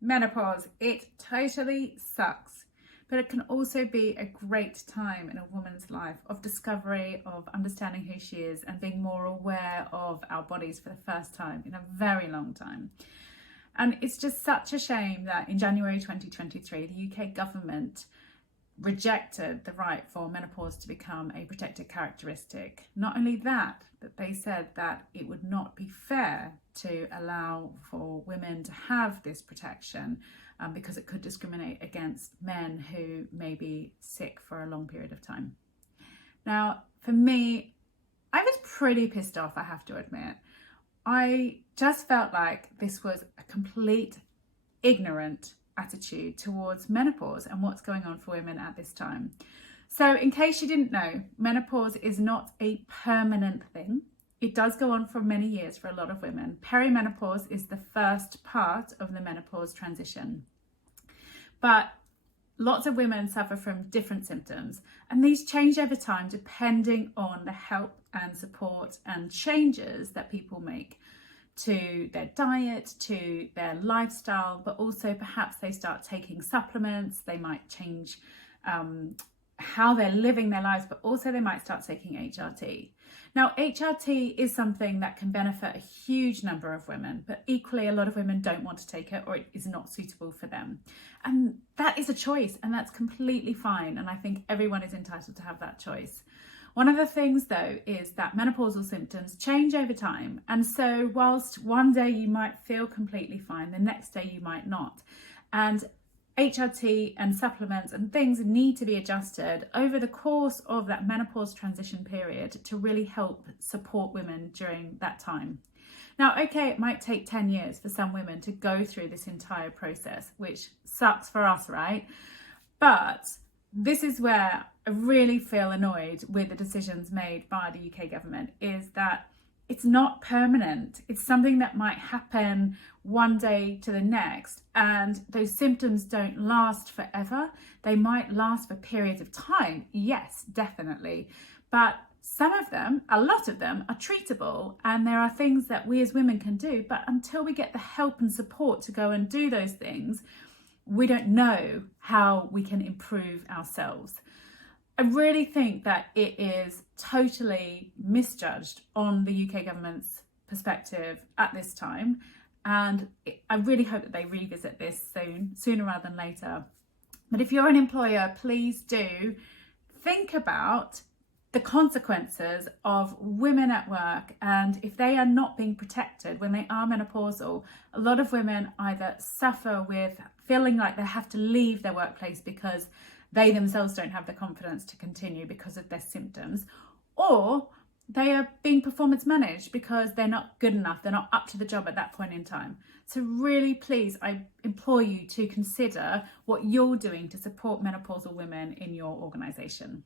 Menopause, it totally sucks, but it can also be a great time in a woman's life of discovery, of understanding who she is and being more aware of our bodies for the first time in a very long time. And it's just such a shame that in January 2023, the UK government rejected the right for menopause to become a protected characteristic. Not only that, but they said that it would not be fair to allow for women to have this protection because it could discriminate against men who may be sick for a long period of time. Now, for me, I was pretty pissed off, I have to admit. I just felt like this was a complete ignorant attitude towards menopause and what's going on for women at this time. So in case you didn't know, menopause is not a permanent thing. It does go on for many years for a lot of women. Perimenopause is the first part of the menopause transition. But lots of women suffer from different symptoms, and these change over time depending on the help and support and changes that people make to their diet, to their lifestyle, but also perhaps they start taking supplements, they might change how they're living their lives, but also they might start taking HRT. Now, HRT is something that can benefit a huge number of women, but equally a lot of women don't want to take it or it is not suitable for them. And that is a choice, and that's completely fine. And I think everyone is entitled to have that choice. One of the things though is that menopausal symptoms change over time. And so whilst one day you might feel completely fine, the next day you might not. And HRT and supplements and things need to be adjusted over the course of that menopause transition period to really help support women during that time. Now, okay, it might take 10 years for some women to go through this entire process, which sucks for us, right? But this is where I really feel annoyed with the decisions made by the UK government, is that it's not permanent. It's something that might happen one day to the next, and those symptoms don't last forever. They might last for periods of time, yes, definitely. But some of them, a lot of them, are treatable, and there are things that we as women can do. But until we get the help and support to go and do those things, we don't know how we can improve ourselves. I really think that it is totally misjudged on the UK government's perspective at this time. And I really hope that they revisit this sooner rather than later. But if you're an employer, please do think about the consequences of women at work, and if they are not being protected when they are menopausal. A lot of women either suffer with feeling like they have to leave their workplace because they themselves don't have the confidence to continue because of their symptoms, or they are being performance managed because they're not good enough, they're not up to the job at that point in time. So really, please, I implore you to consider what you're doing to support menopausal women in your organisation.